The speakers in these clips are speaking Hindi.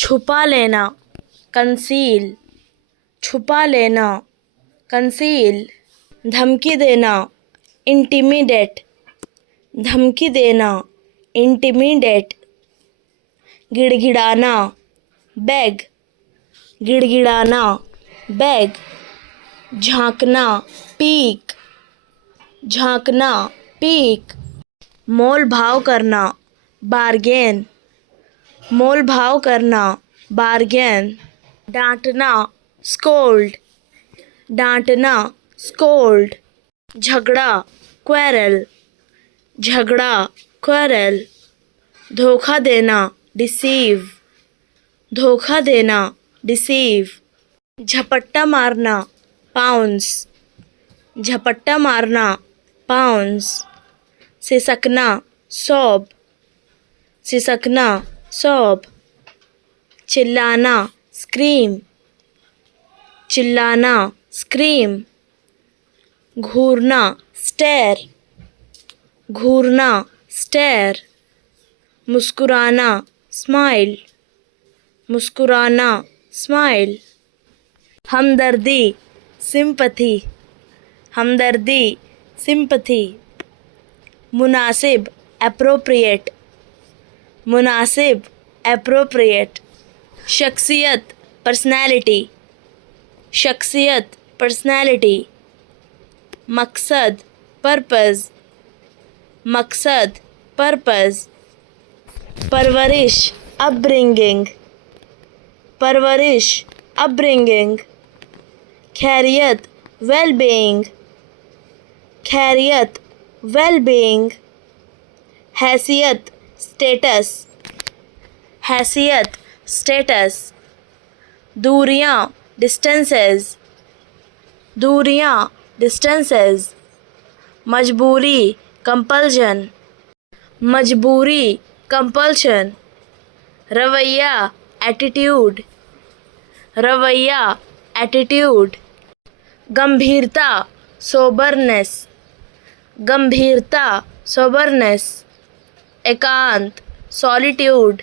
छुपा लेना, कंसील, छुपा लेना, कंसील। धमकी देना, इंटिमिडेट, धमकी देना, इंटिमिडेट। गिड़गिड़ाना, बैग, गिड़गिड़ाना, बैग। झांकना, पीक, झांकना, पीक। मोल भाव करना, बार्गेन, मोल भाव करना, बार्गेन। डांटना, स्कोल्ड, डांटना, स्कोल्ड। झगड़ा, क्वेरल, झगड़ा, क्वेरल। धोखा देना, डिसीव, धोखा देना, डिसीव। झपट्टा मारना, पाउंस, झपट्टा मारना, पाउंस। सिसकना, सौब, सिसकना, सौब। चिल्लाना, स्क्रीम, चिल्लाना, स्क्रीम। घूरना, स्टेयर, घूरना, स्टेयर। मुस्कुराना, स्माइल, मुस्कुराना, स्माइल। हमदर्दी, सिंपथी, हमदर्दी, सिंपथी। मुनासिब, एप्रोप्रिएट, मुनासिब, एप्रोप्रिएट। शख्सियत, पर्सनैलिटी, शख्सियत, पर्सनैलिटी। मकसद, पर्पज़, मकसद, पर्पज़। परवरिश, अपब्रिंगिंग, परवरिश, अपब्रिंगिंग। खैरियत, वेल-बीइंग, खैरियत, वेल-बीइंग। हैसियत, स्टेटस, हैसियत, स्टेटस। दूरियां, डिस्टेंसेस, दूरियां, डिस्टेंसेस। मजबूरी, कंपल्शन, मजबूरी, कंपल्शन। रवैया, एटीट्यूड, रवैया, एटीट्यूड। गंभीरता, सोबरनेस, गंभीरता, सोबरनेस। एकांत, सॉलिट्यूड,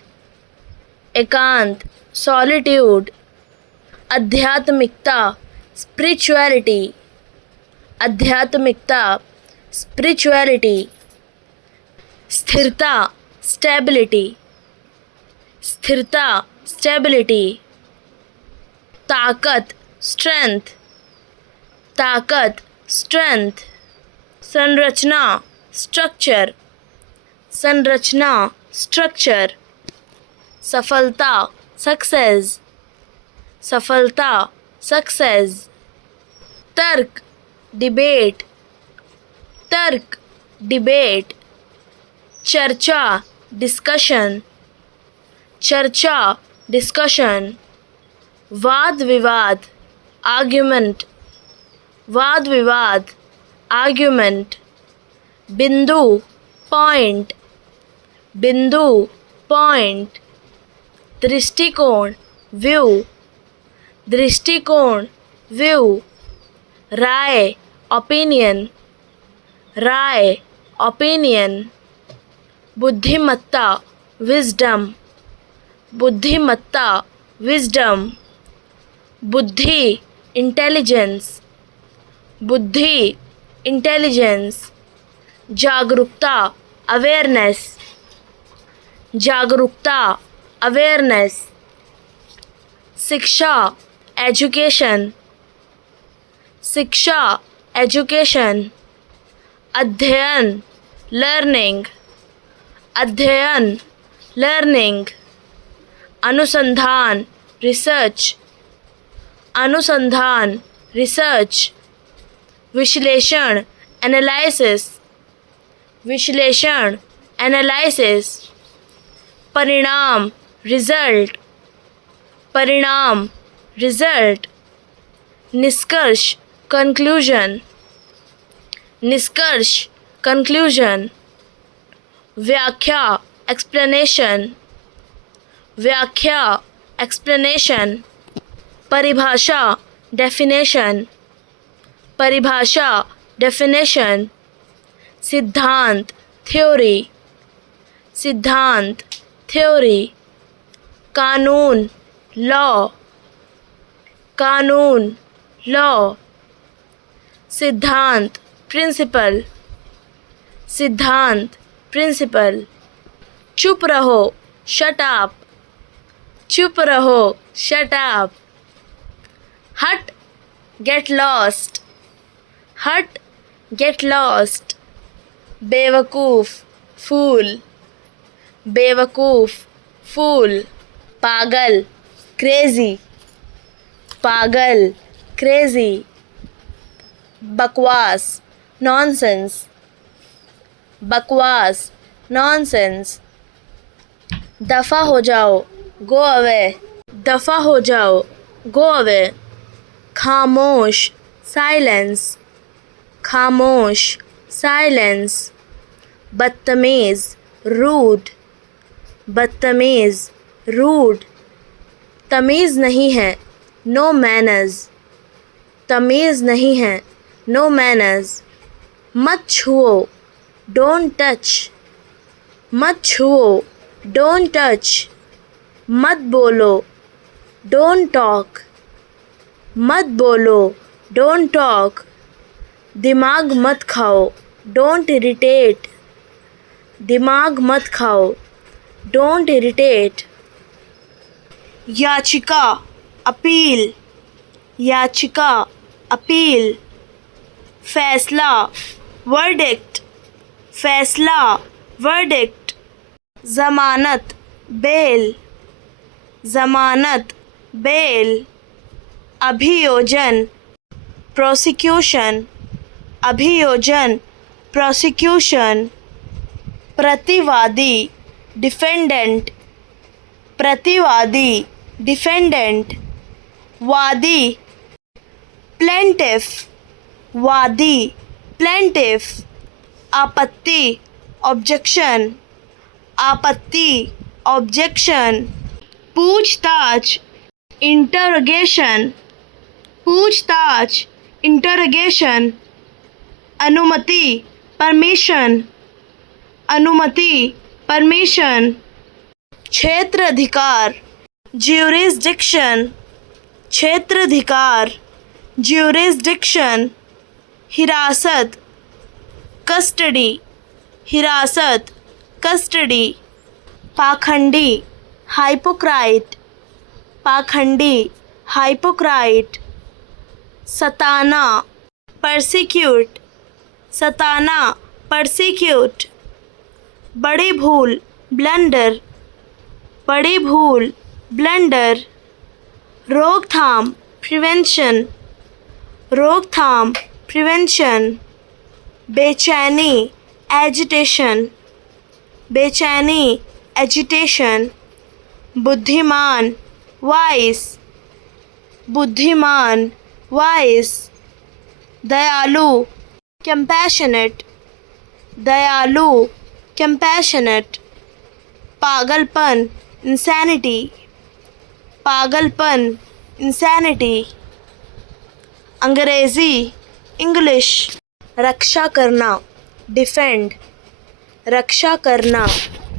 एकांत, सॉलिट्यूड। आध्यात्मिकता, स्पिरिचुअलिटी, आध्यात्मिकता, स्पिरिचुअलिटी। स्थिरता, स्टेबिलिटी, स्थिरता, स्टेबिलिटी। ताकत, स्ट्रेंथ, ताकत, स्ट्रेंथ। संरचना, स्ट्रक्चर, संरचना, स्ट्रक्चर। सफलता, सक्सेस, सफलता, सक्सेस। तर्क, डिबेट, तर्क, डिबेट। चर्चा, डिस्कशन, चर्चा, डिस्कशन। वाद विवाद, आर्ग्यूमेंट, वाद विवाद, आर्ग्यूमेंट। बिंदु, पॉइंट, बिंदु, पॉइंट। दृष्टिकोण, व्यू, दृष्टिकोण, व्यू। राय, ओपिनियन, राय, ओपिनियन। बुद्धिमत्ता, विजडम, बुद्धिमत्ता, विजडम। बुद्धि, इंटेलिजेंस, बुद्धि, इंटेलिजेंस। जागरूकता, अवेयरनेस, जागरूकता, अवेयरनेस। शिक्षा, एजुकेशन, शिक्षा, एजुकेशन। अध्ययन, लर्निंग, अध्ययन, लर्निंग। अनुसंधान, रिसर्च, अनुसंधान, रिसर्च। विश्लेषण, एनालिसिस, विश्लेषण, एनालिसिस। परिणाम, रिजल्ट, परिणाम, रिजल्ट। निष्कर्ष, कंक्लूजन, निष्कर्ष, कंक्लूजन। व्याख्या, एक्सप्लेनेशन, व्याख्या, एक्सप्लेनेशन। परिभाषा, डेफिनेशन, परिभाषा, डेफिनेशन। सिद्धांत, थ्योरी, सिद्धांत, थ्योरी। कानून लॉ, कानून लॉ। सिद्धांत प्रिंसिपल, सिद्धांत प्रिंसिपल। चुप रहो शट अप, चुप रहो शट अप। हट गेट लॉस्ट, हट गेट लॉस्ट। बेवकूफ़ फूल, बेवकूफ़ फूल। पागल क्रेज़ी, पागल क्रेज़ी। बकवास नॉनसेंस, बकवास नॉनसेंस। दफ़ा हो जाओ गो अवे, दफ़ा हो जाओ गो अवे। खामोश साइलेंस, खामोश साइलेंस। बदतमीज़ रूड, बदतमीज़ रूड। तमीज़ नहीं है नो मैनर्स, तमीज़ नहीं है नो मैनर्स। मत छुओ डोंट टच, मत छुओ डोंट टच। मत बोलो डोंट टॉक, मत बोलो डोंट टॉक। दिमाग मत खाओ डोंट इरिटेट, दिमाग मत खाओ डोंट इरिटेट। याचिका अपील, याचिका अपील। फैसला वर्डिक्ट, फैसला वर्डिक्ट। ज़मानत बेल, ज़मानत बेल। अभियोजन प्रोसिक्यूशन, अभियोजन प्रोसिक्यूशन। प्रतिवादी डिफेंडेंट, प्रतिवादी डिफेंडेंट। वादी प्लेंटिफ, वादी प्लेंटिफ। आपत्ति ऑब्जेक्शन, आपत्ति ऑब्जेक्शन। पूछताछ इंटरोगेशन, पूछताछ इंटरोगेशन। अनुमति परमिशन, अनुमति परमिशन। क्षेत्राधिकार ज्यूरिसडिक्शन, क्षेत्राधिकार ज्यूरिसडिक्शन। हिरासत कस्टडी, हिरासत कस्टडी। पाखंडी हाइपोक्राइट, पाखंडी हाइपोक्राइट। सताना परसिक्यूट, सताना परसिक्यूट। बड़ी भूल ब्लंडर, बड़ी भूल ब्लंडर। रोकथाम प्रिवेंशन, रोकथाम प्रिवेंशन। बेचैनी एजिटेशन, बेचैनी एजिटेशन। बुद्धिमान वाइस, बुद्धिमान वाइस। दयालु कंपैशनेट, दयालु कंपैशनेट। पागलपन इंसैनिटी, पागलपन इंसैनिटी। अंग्रेज़ी इंग्लिश। रक्षा करना डिफेंड, रक्षा करना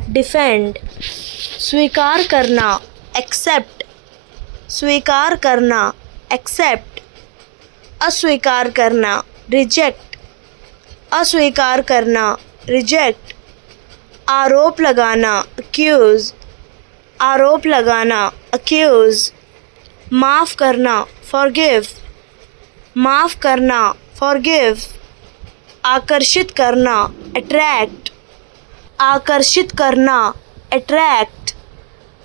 डिफेंड। स्वीकार करना एक्सेप्ट, स्वीकार करना एक्सेप्ट। अस्वीकार करना रिजेक्ट, अस्वीकार करना रिजेक्ट। आरोप लगाना अक्यूज़, आरोप लगाना अक्यूज़। माफ़ करना फॉरगिव, माफ़ करना फॉरगिव। आकर्षित करना अट्रैक्ट, आकर्षित करना अट्रैक्ट।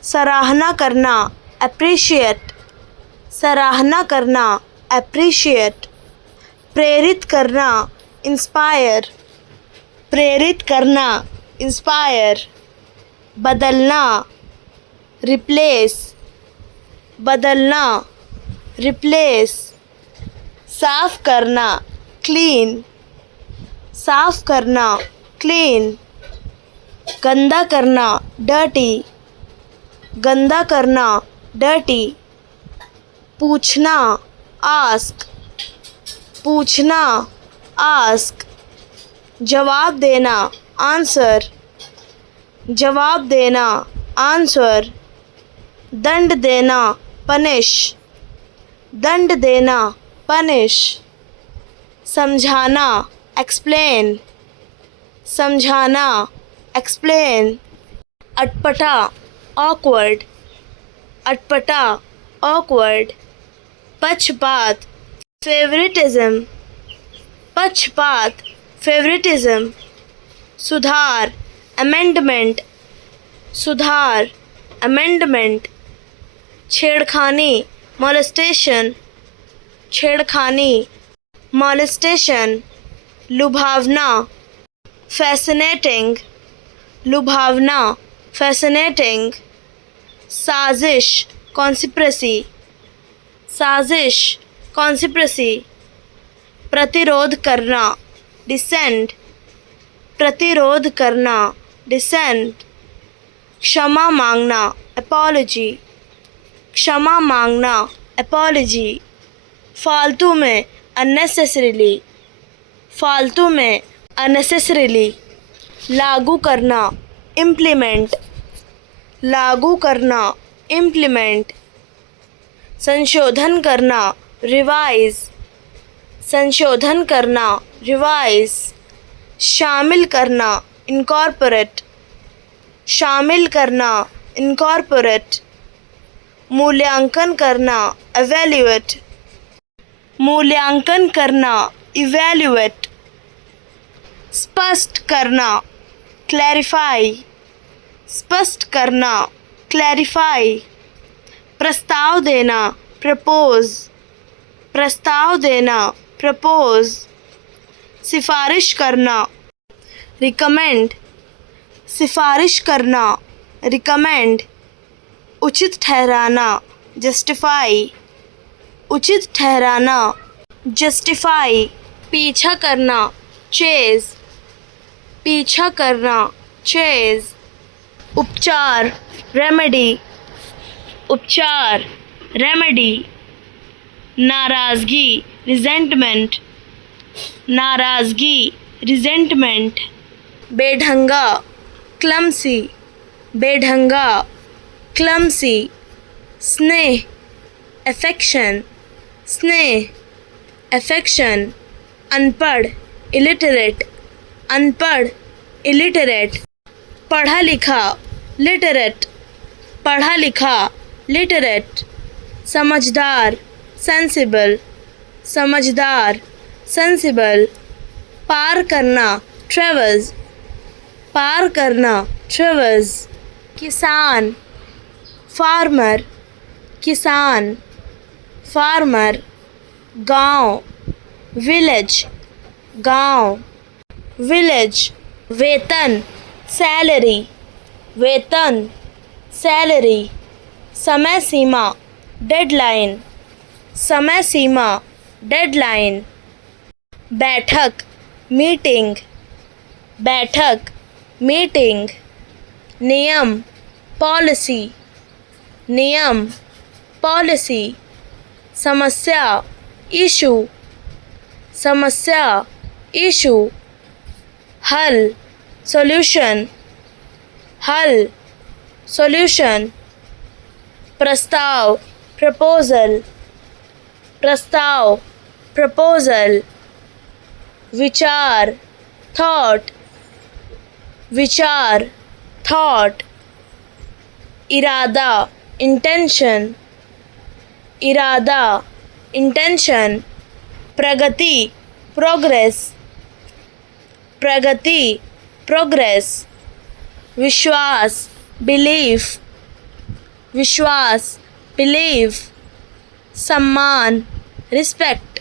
सराहना करना अप्रिशिएट, सराहना करना अप्रिशिएट। प्रेरित करना इंस्पायर, प्रेरित करना इंस्पायर। बदलना रिप्लेस, बदलना रिप्लेस। साफ करना क्लीन, साफ करना क्लीन। गंदा करना डर्टी, गंदा करना डर्टी। पूछना आस्क, पूछना आस्क। जवाब देना आंसर, जवाब देना आंसर। दंड देना पनिश, दंड देना पनिश। समझाना एक्सप्लेन, समझाना एक्सप्लेन। अटपटा ऑकवर्ड, अटपटा ऑकवर्ड। पक्षपात फेवरेटिज्म, पक्षपात फेवरेटिज्म। सुधार अमेंडमेंट, सुधार अमेंडमेंट। छेड़खानी मॉलेस्टेशन, छेड़खानी मॉलेस्टेशन। लुभावना फैसिनेटिंग, लुभावना फैसिनेटिंग। साजिश कॉन्स्पिरेसी, साजिश कॉन्स्पिरेसी। प्रतिरोध करना डिसेंट, प्रतिरोध करना डिसेंट। क्षमा मांगना अपॉलजी, क्षमा मांगना अपॉलजी। फालतू में अननेसेसरीली, फालतू में अननेसेसरीली। लागू करना इम्प्लीमेंट, लागू करना इम्प्लीमेंट। संशोधन करना रिवाइज, संशोधन करना रिवाइज। शामिल करना इनकॉर्पोरेट, शामिल करना इनकॉर्पोरेट। मूल्यांकन करना एवेल्युएट, मूल्यांकन करना इवेल्युएट। स्पष्ट करना क्लैरिफाई, स्पष्ट करना क्लैरिफाई। प्रस्ताव देना प्रपोज, प्रस्ताव देना प्रपोज। सिफारिश करना रिकमेंड, सिफारिश करना रिकमेंड। उचित ठहराना जस्टिफाई, उचित ठहराना जस्टिफाई। पीछा करना चेज, पीछा करना चेज। उपचार रेमेडी, उपचार रेमेडी। नाराज़गी रिजेंटमेंट, नाराज़गी रिजेंटमेंट। बेढंगा क्लमसी, बेढंगा क्लमसी। स्नेह अफेक्शन, स्नेह अफेक्शन। अनपढ़ इलिटरेट, अनपढ़ इलिटरेट। पढ़ा लिखा लिटरेट, पढ़ा लिखा लिटरेट। समझदार सेंसिबल, समझदार सेंसिबल। पार करना ट्रेवर्स, पार करना ट्रेवर्स। किसान फार्मर, किसान फार्मर। गांव विलेज, गांव विलेज। वेतन सैलरी, वेतन सैलरी। समय सीमा डेडलाइन, समय सीमा डेडलाइन। बैठक मीटिंग, बैठक मीटिंग। नियम पॉलिसी, नियम पॉलिसी। समस्या इशू, समस्या इशू। हल सॉल्यूशन, हल सॉल्यूशन। प्रस्ताव प्रपोजल, प्रस्ताव प्रपोजल। विचार थॉट, विचार थॉट। इरादा इंटेंशन, इरादा इंटेंशन। प्रगति प्रोग्रेस, प्रगति प्रोग्रेस। विश्वास बिलीफ, विश्वास बिलीफ। सम्मान रिस्पेक्ट,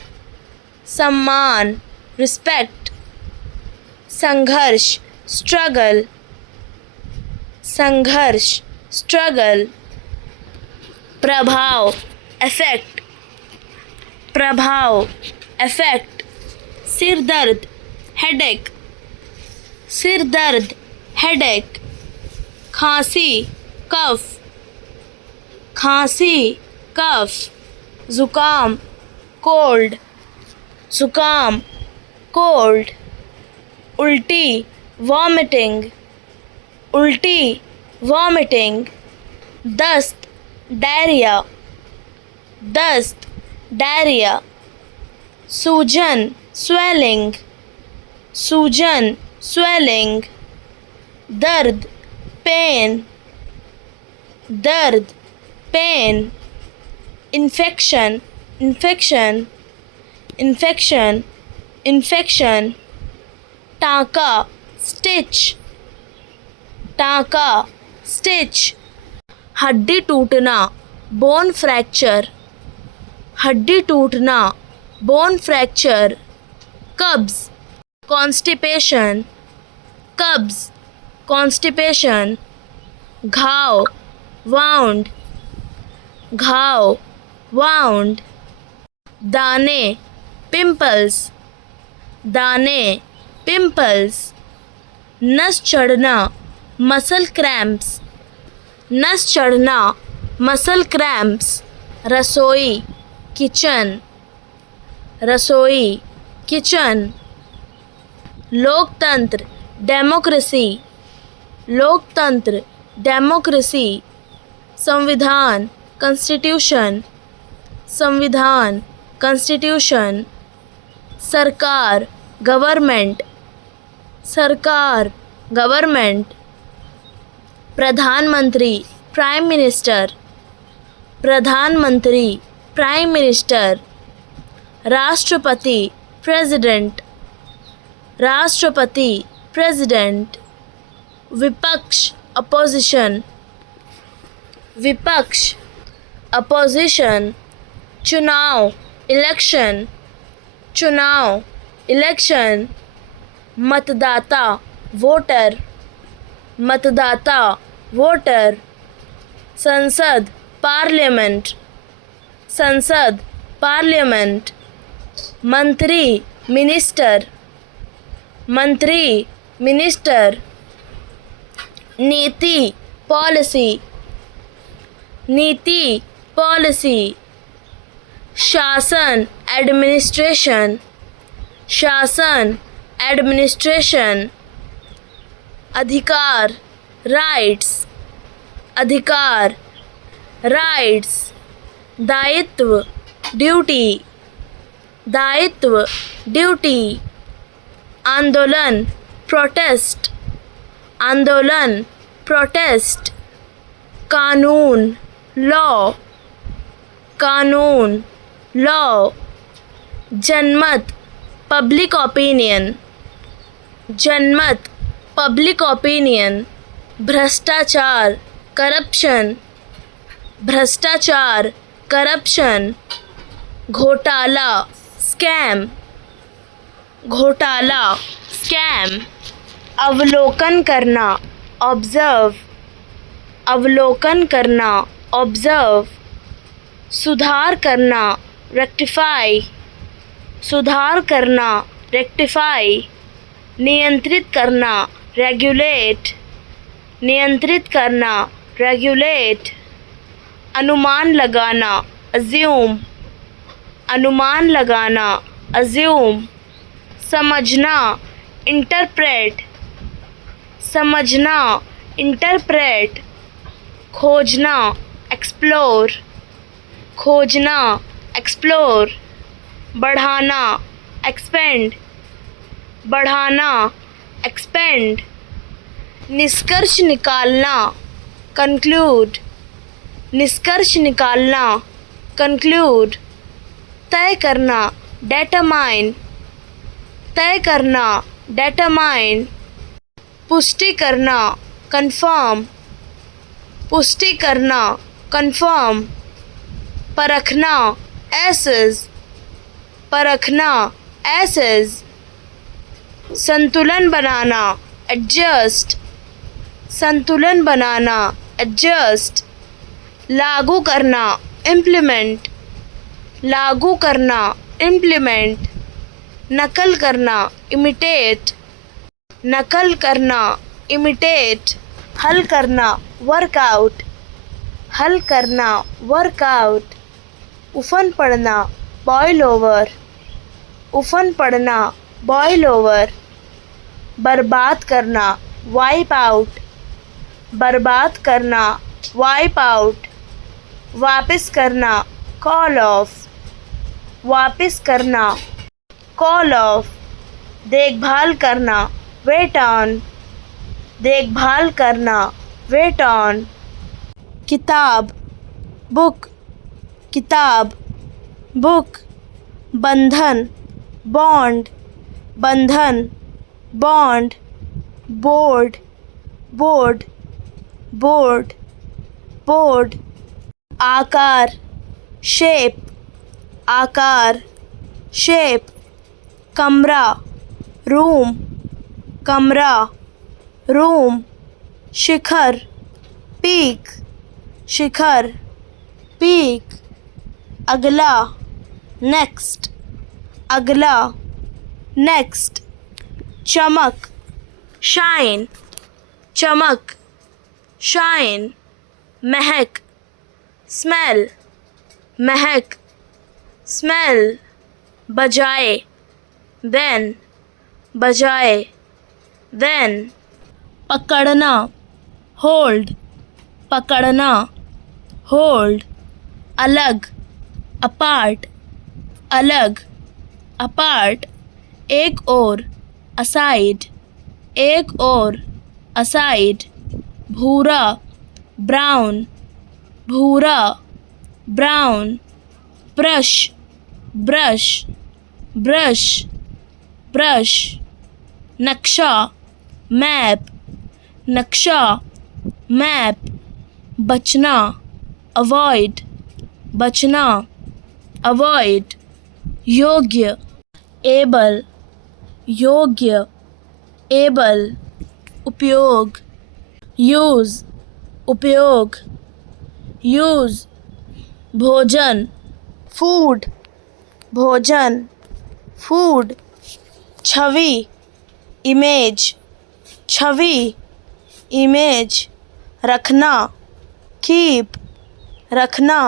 सम्मान रिस्पेक्ट। संघर्ष स्ट्रगल, संघर्ष स्ट्रगल। प्रभाव इफेक्ट, प्रभाव इफेक्ट। सिर दर्द हेडेक, सिर दर्द हेडेक। खांसी कफ, खांसी कफ। ज़ुकाम कोल्ड, ज़ुकाम कोल्ड। उल्टी वॉमिटिंग, उल्टी वॉमिटिंग। दस्त डायरिया, दस्त, डायरिया, सूजन, swelling, सूजन, swelling, दर्द, पेन, दर्द, pain, infection, infection, infection, infection, टाँका, स्टिच, टाँका, स्टिच, हड्डी टूटना, बोन फ्रैक्चर, हड्डी टूटना, बोन फ्रैक्चर, कब्ज, कॉन्स्टिपेशन, कब्ज, कॉन्स्टिपेशन, घाव, वाउंड, घाव, वाउंड, दाने, पिंपल्स, दाने, पिंपल्स, नस चढ़ना, मसल क्रैम्प्स, नस चढ़ना, मसल क्रैम्प्स, रसोई, किचन, रसोई, किचन, लोकतंत्र, डेमोक्रेसी, लोकतंत्र, डेमोक्रेसी, संविधान, कॉन्स्टिट्यूशन, संविधान, कॉन्स्टिट्यूशन, सरकार, गवर्नमेंट, सरकार, गवर्नमेंट, प्रधानमंत्री, प्राइम मिनिस्टर, प्रधानमंत्री, प्राइम मिनिस्टर, राष्ट्रपति, प्रेसिडेंट, राष्ट्रपति, प्रेसिडेंट, विपक्ष, अपोजिशन, विपक्ष, अपोजिशन, चुनाव, इलेक्शन, चुनाव, इलेक्शन, मतदाता, वोटर, मतदाता, वोटर, संसद, पार्लियामेंट, संसद, पार्लियामेंट, मंत्री, मिनिस्टर, मंत्री, मिनिस्टर, नीति, पॉलिसी, नीति, पॉलिसी, शासन, एडमिनिस्ट्रेशन, शासन, एडमिनिस्ट्रेशन, अधिकार, राइट्स, अधिकार, राइट्स, दायित्व, ड्यूटी, दायित्व, ड्यूटी, आंदोलन, प्रोटेस्ट, आंदोलन, प्रोटेस्ट, कानून, लॉ, कानून, लॉ, जनमत, पब्लिक ओपिनियन, जनमत, पब्लिक ओपिनियन, भ्रष्टाचार, करप्शन, भ्रष्टाचार, करप्शन, घोटाला, स्कैम, घोटाला, स्कैम, अवलोकन करना, ऑब्जर्व, अवलोकन करना, ऑब्जर्व, सुधार करना, रेक्टिफाई, सुधार करना, रेक्टिफाई, नियंत्रित करना, रेगुलेट, नियंत्रित करना, रेगुलेट, अनुमान लगाना, अज्यूम, अनुमान लगाना, अज्यूम, समझना, इंटरप्रेट, समझना, इंटरप्रेट, खोजना, एक्सप्लोर, खोजना, एक्सप्लोर, बढ़ाना, एक्सपेंड, बढ़ाना, एक्सपेंड, निष्कर्ष निकालना, कंक्लूड, निष्कर्ष निकालना, कंक्लूड, तय करना, डेटरमाइन, तय करना, डेटरमाइन, पुष्टि करना, कंफर्म, पुष्टि करना, कंफर्म, परखना, एसेस, परखना, एसेस, संतुलन बनाना, एडजस्ट, संतुलन बनाना, एडजस्ट, लागू करना, इम्प्लीमेंट, लागू करना, इम्प्लीमेंट, नकल करना, इमिटेट, नकल करना, इमिटेट, हल करना, वर्कआउट, हल करना, वर्कआउट, उफन पड़ना, बॉयल ओवर, उफन पड़ना, बॉयल ओवर, बर्बाद करना, वाइप आउट, बर्बाद करना, वाइप आउट, वापस करना, कॉल ऑफ, वापस करना, कॉल ऑफ, देखभाल करना, वेट ऑन, देखभाल करना, वेट ऑन, किताब, बुक, किताब, बुक, बंधन, बॉन्ड, बंधन, bond, board, board, board, board, आकार, शेप, आकार, शेप, कमरा, रूम, कमरा, रूम, शिखर, पीक, शिखर, पीक, अगला, नेक्स्ट, अगला, नेक्स्ट, चमक, शाइन, चमक, शाइन, महक, स्मेल, महक, स्मेल, बजाए, then, बजाए, then, पकड़ना, hold, पकड़ना, hold, अलग, apart, अलग, apart, एक और, aside, एक और, aside, भूरा, brown, भूरा, brown, brush, brush, brush, brush, नक्शा, map, नक्शा, map, बचना, avoid, बचना, avoid, योग्य, able, योग्य, able, उपयोग, use, उपयोग, use, भोजन, food, भोजन, food, छवि, image, छवि, image, रखना, keep, रखना,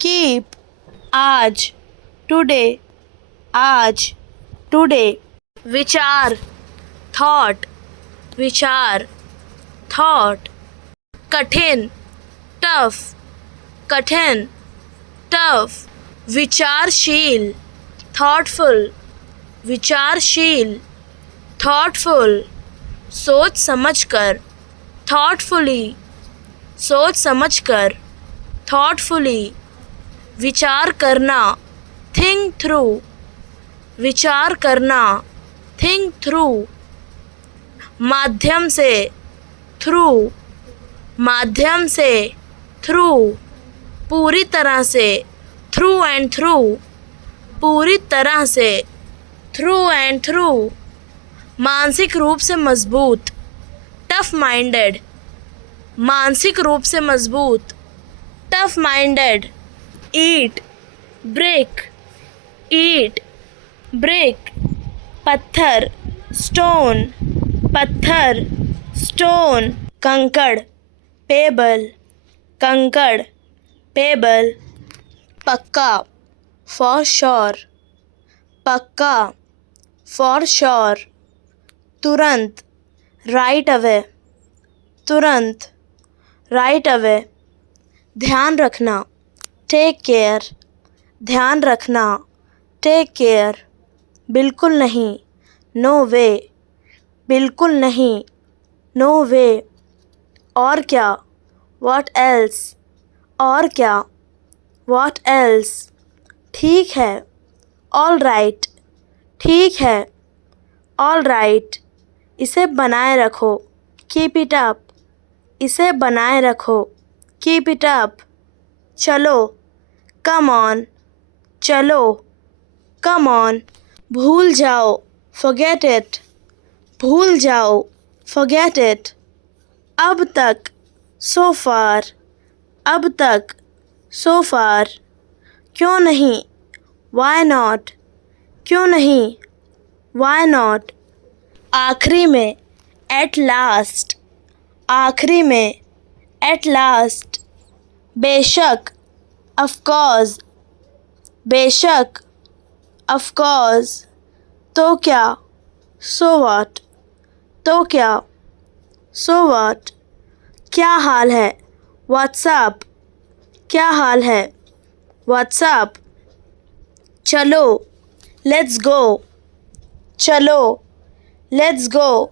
keep, आज, today, आज, today, विचार, thought, विचार, thought, कठिन, tough, कठिन, tough, विचारशील, thoughtful, विचारशील, thoughtful, सोच समझकर, thoughtfully, सोच समझकर, thoughtfully, विचार करना, think through, विचार करना, think through, माध्यम से, through, माध्यम से, through, पूरी तरह से, through and through, पूरी तरह से, through and through, मानसिक रूप से मजबूत, tough minded, मानसिक रूप से मजबूत, tough minded, eat, break, eat, break, पत्थर, stone, पत्थर, stone, कंकड़, pebble, कंकड़, pebble, पक्का, for sure, पक्का, for sure, तुरंत, right away, तुरंत, right away, ध्यान रखना, take care, ध्यान रखना, take care, बिल्कुल नहीं, no way, बिल्कुल नहीं, no way, और क्या, what else, और क्या, what else, ठीक है, all right, ठीक है, all right, इसे बनाए रखो, keep it up, इसे बनाए रखो, keep it up, चलो, come on, चलो, come on, भूल जाओ, forget it, भूल जाओ, forget it, अब तक, so far, अब तक, so far, क्यों नहीं, why not, क्यों नहीं, why not, आखिरी में, at last, आखिरी में, at last, बेशक, of course, बेशक, of course, तो क्या, so what, तो क्या, so what, क्या हाल है, what's up, क्या हाल है? What's up? चलो, let's go. चलो, let's go.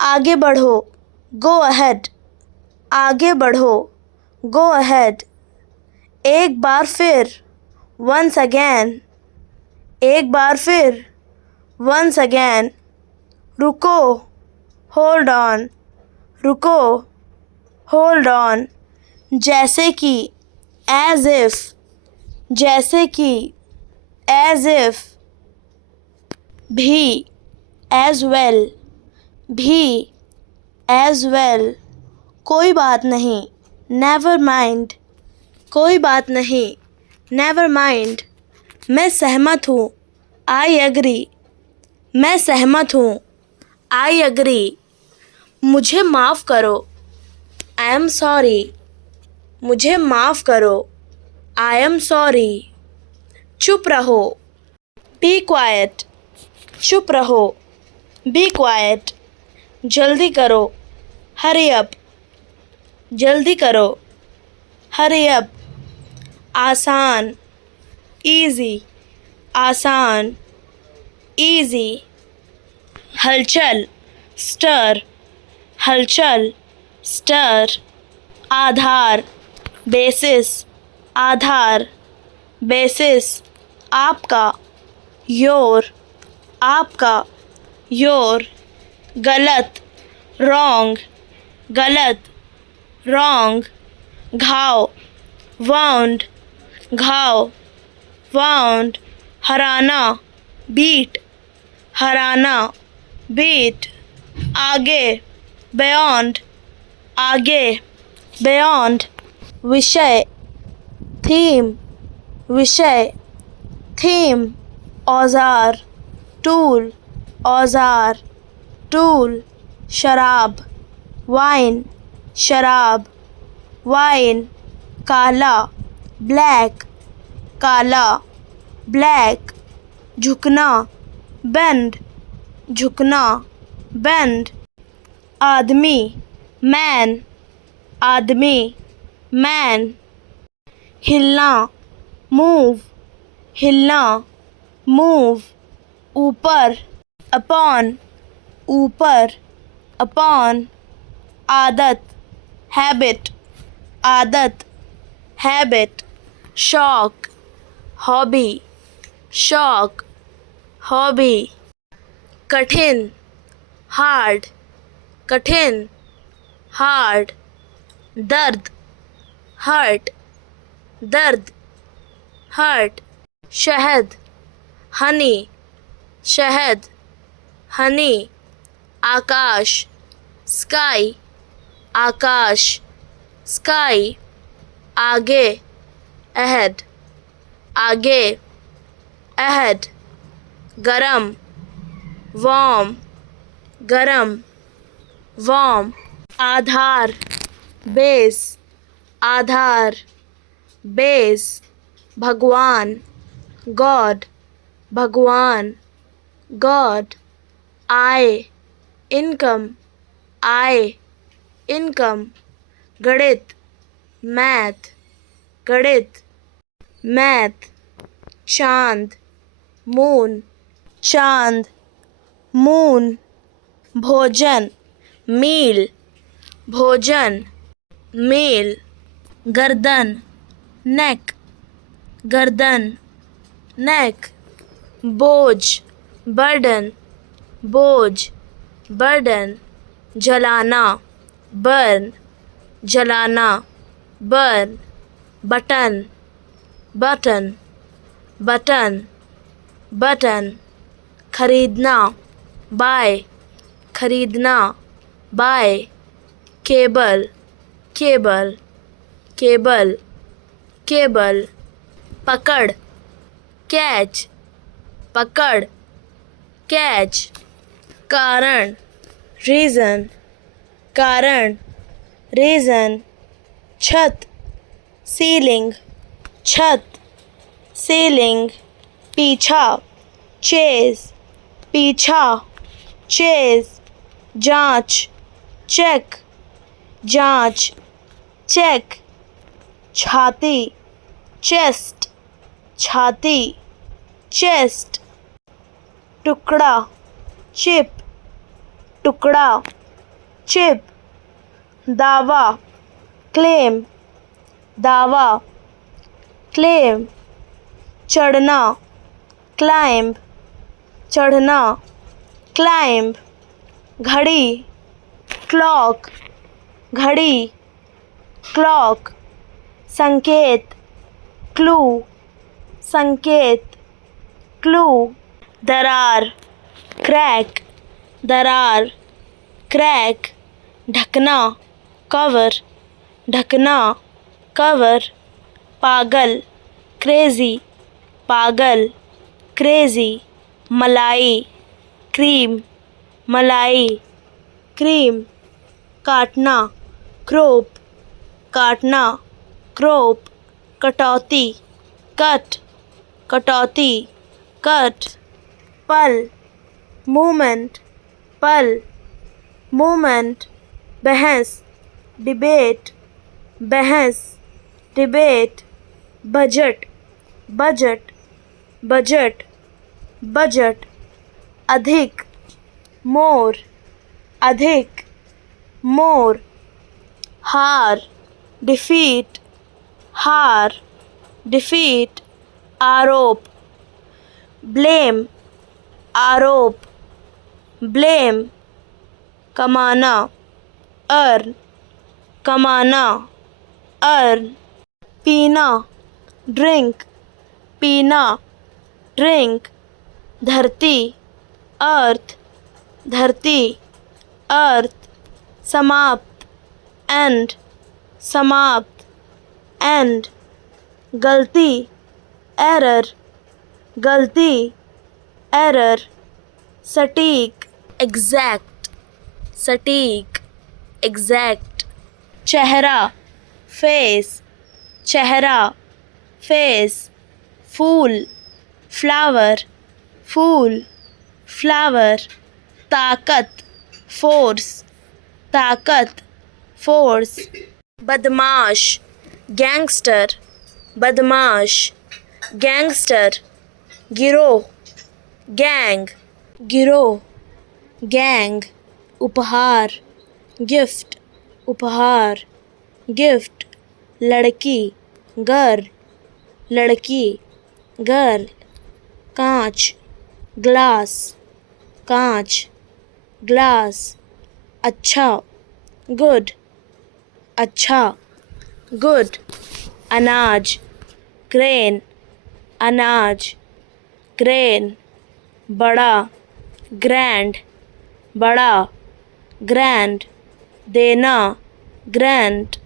आगे बढ़ो, go ahead. आगे बढ़ो, go ahead. एक बार फिर, once again. एक बार फिर, once again. रुको, hold on. रुको, hold on. जैसे कि, as if. जैसे कि, as if. भी, as well. भी, as well. कोई बात नहीं, never mind. कोई बात नहीं, never mind. मैं सहमत हूँ, I agree. मैं सहमत हूँ, I agree. मुझे माफ़ करो, I am sorry. मुझे माफ़ करो, I am sorry. चुप रहो, be quiet. चुप रहो, be quiet. जल्दी करो, hurry up. जल्दी करो, hurry up. आसान, easy. आसान, easy. हलचल, stir. हलचल, stir. आधार, basis. आधार, basis. आपका, your. आपका, your. गलत, wrong. गलत, wrong. घाव, wound. घाव, wound. हराना, beat. हराना, beat. आगे, beyond. आगे, beyond. विषय, theme. विषय, theme. औजार, tool. औजार, tool. शराब, wine. शराब, wine. काला, black. काला, black. झुकना, bend. झुकना, bend. आदमी, man. आदमी, man. हिलना, move. हिलना, move. ऊपर, upon. ऊपर, upon. आदत, habit. आदत, habit. शौक, hobby. शौक, hobby. कठिन, hard. कठिन, hard. दर्द, hurt. दर्द, hurt. शहद, honey. शहद, honey. आकाश, sky. आकाश, sky. आगे, ahead. आगे, ahead. गरम, warm. गरम, warm. आधार, base. आधार, base. भगवान, God. भगवान, God. आय, income. आय, income. गणित, math. गणित, math. चांद, moon. चांद, moon. भोजन, meal. भोजन, meal. गर्दन, neck. गर्दन, neck. बोझ, burden. बोझ, burden. जलाना, burn. जलाना, burn. Button, button. Button, button. खरीदना, buy. खरीदना, buy. Cable, cable. Cable, cable. पकड़, catch. पकड़, catch. कारण, reason. कारण, reason. छत, ceiling. छत, ceiling. पीछा, chase. पीछा, chase. जांच, check. जांच, check. छाती, chest, छाती, chest, टुकड़ा, chip, टुकड़ा, chip, दावा, claim, दावा, claim, चढ़ना, climb, चढ़ना, climb, घड़ी, clock, घड़ी, clock, संकेत, clue, संकेत, clue, दरार, crack, दरार, crack, ढकना, cover, ढकना, cover, पागल, crazy, पागल, crazy, मलाई, cream, मलाई, cream, काटना, crop, काटना, crop, कटौती, cut, कटौती, cut, पल, moment, पल, moment, बहस, debate, बहस, debate, budget, budget, budget, budget, अधिक, more, अधिक, more, हार, defeat, हार, defeat, आरोप, blame, आरोप, blame, कमाना, earn, कमाना, earn, पीना, drink, पीना, drink, धरती, earth, धरती, earth, समाप्त, end, समाप्त, end, गलती, error, गलती, error, सटीक, exact, सटीक, exact, चेहरा, face, चेहरा, face, फूल, flower, फूल, flower, ताकत, force, ताकत, force, बदमाश, gangster, बदमाश, gangster, गिरोह, gang, गिरोह, gang, उपहार, gift, उपहार, gift, लड़की, girl, लड़की, girl, कांच, glass, कांच, glass, अच्छा, good, अच्छा, good, अनाज, grain, अनाज, grain, बड़ा, grand, बड़ा, grand, देना, grant,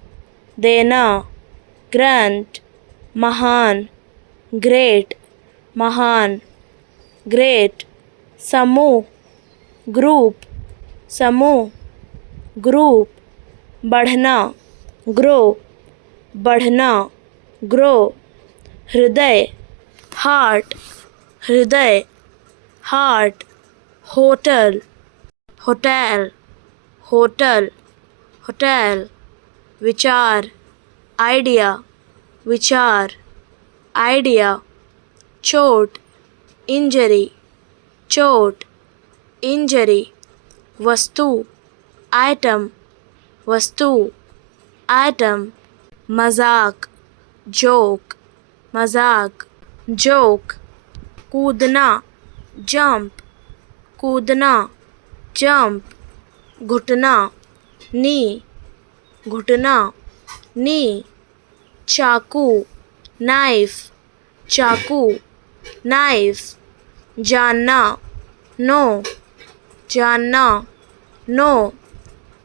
देना, grant, महान, great, महान, great, समूह, group, समूह, group, बढ़ना, grow, बढ़ना, grow, हृदय, heart, हृदय, heart, hotel, hotel, hotel, hotel, विचार, idea, विचार, idea, चोट, injury, चोट, injury, वस्तु, item, वस्तु, item, मजाक, joke, मजाक, joke, कूदना, jump, कूदना, jump, घुटना, knee, घुटना, knee, चाकू, knife, चाकू, knife, जानना, know, जानना, know,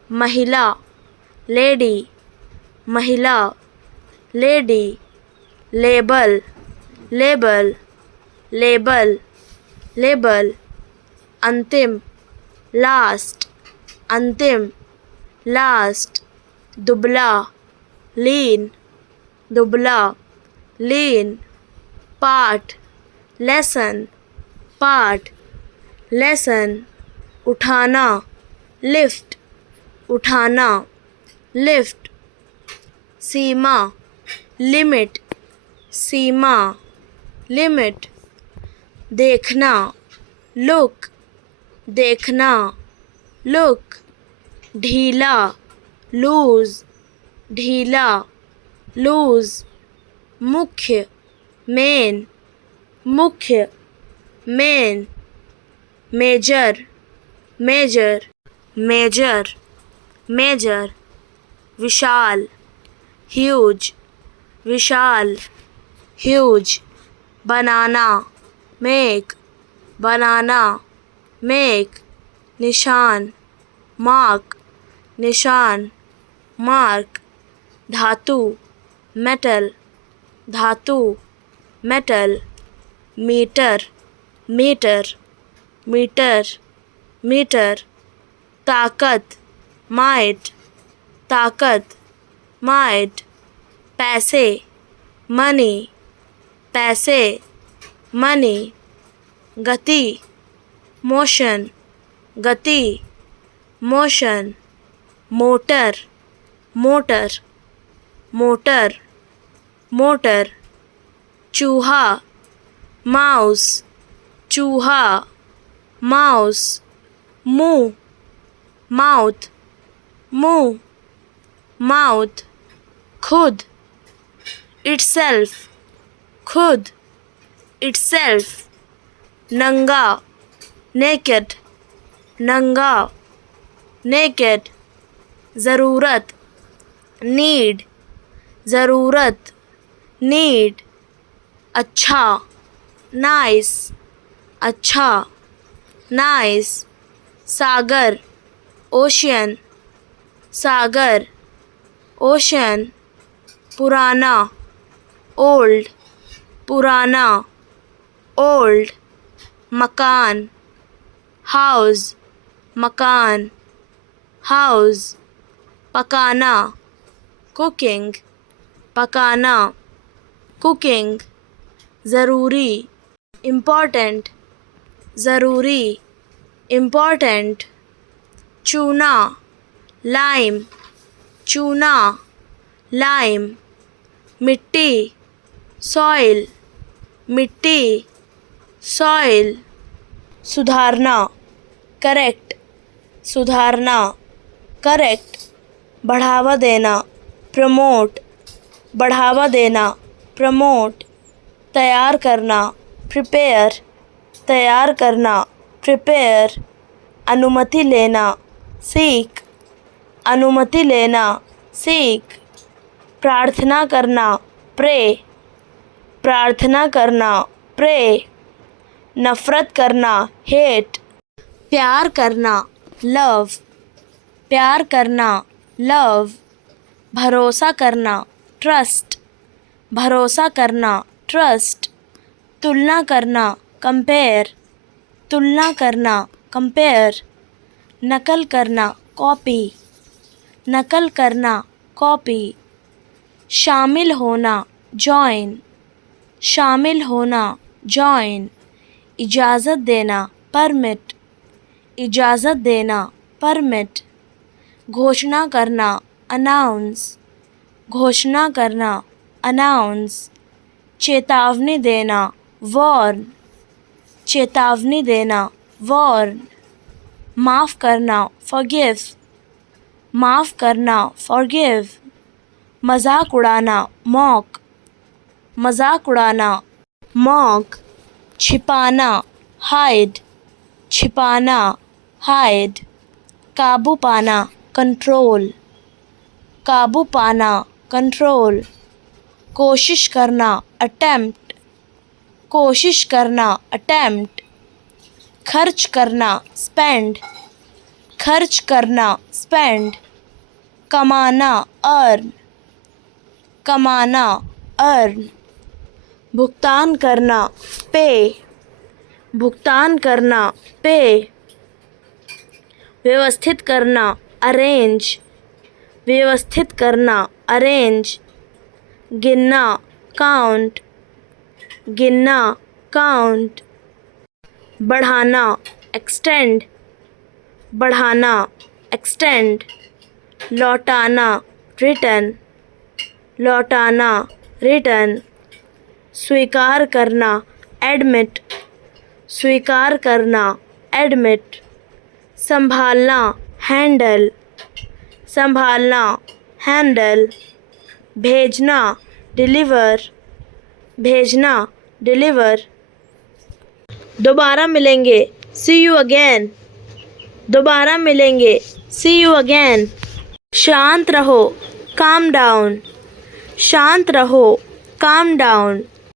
महिला, lady, महिला, lady, label, label, label, label, अंतिम, last, अंतिम, last, दुबला, lean, दुबला, lean, पाठ, lesson, पाठ, lesson, उठाना, lift, उठाना, lift, सीमा, लिमिट, सीमा, लिमिट, देखना, लुक, देखना, लुक, ढीला, लूज, ढीला, लूज, मुख्य, मेन, मुख्य, main, major, major, major, major, विशाल, ह्यूज, विशाल, ह्यूज, बनाना, मेक, बनाना, मेक, निशान, मार्क, निशान, मार्क, धातु, मेटल, धातु, metal, meter, meter, meter, meter, ताकत, माइट, ताकत, माइट, पैसे, मनी, पैसे, मनी, गति, मोशन, गति, motion, motor, motor, motor, motor, चूहा, माउस, चूहा, माउस, मुंह, माउथ, मुंह, माउथ, खुद, itself, खुद, itself, नंगा, naked, नंगा, naked, ज़रूरत, need, ज़रूरत, need, अच्छा, nice, अच्छा, nice, सागर, ocean, सागर, ocean, पुराना, old, पुराना, old, मकान, house, मकान, house, पकाना, cooking, पकाना, cooking, ज़रूरी, important, ज़रूरी, important, चूना, lime, चूना, lime, मिट्टी, soil, मिट्टी, soil, सुधारना, correct, सुधारना, correct, बढ़ावा देना, promote, बढ़ावा देना, promote, तैयार करना, prepare, तैयार करना, prepare, अनुमति लेना, seek, अनुमति लेना, seek, प्रार्थना करना, pray, प्रार्थना करना, pray, नफ़रत करना, hate, प्यार करना, love, प्यार करना, love, भरोसा करना, trust, भरोसा करना, trust, तुलना करना, compare, तुलना करना, compare, नकल करना, copy, नकल करना, copy, शामिल होना, join, शामिल होना, join, इजाज़त देना, permit, इजाज़त देना, permit, घोषणा करना, announce, घोषणा करना, announce, चेतावनी देना, warn, चेतावनी देना, warn, माफ़ करना, forgive, माफ़ करना, forgive, मजाक उड़ाना, mock, मजाक उड़ाना, mock, छिपाना, hide, छिपाना, hide, काबू पाना, control, काबू पाना, control, कोशिश करना, attempt, कोशिश करना, attempt, खर्च करना, spend, खर्च करना, spend, कमाना, earn, कमाना, earn, भुगतान करना, pay, भुगतान करना, pay, व्यवस्थित करना, arrange, व्यवस्थित करना, arrange, गिनना, count, गिनना, count, बढ़ाना, extend, बढ़ाना, extend, लौटाना, return, लौटाना, रिटर्न, स्वीकार करना, एडमिट, स्वीकार करना, एडमिट, संभालना, हैंडल, संभालना, हैंडल, भेजना, डिलीवर, भेजना, डिलीवर। दोबारा मिलेंगे, सी यू अगेन, दोबारा मिलेंगे, सी यू अगेन। शांत रहो, काम डाउन, शांत रहो, काम डाउन।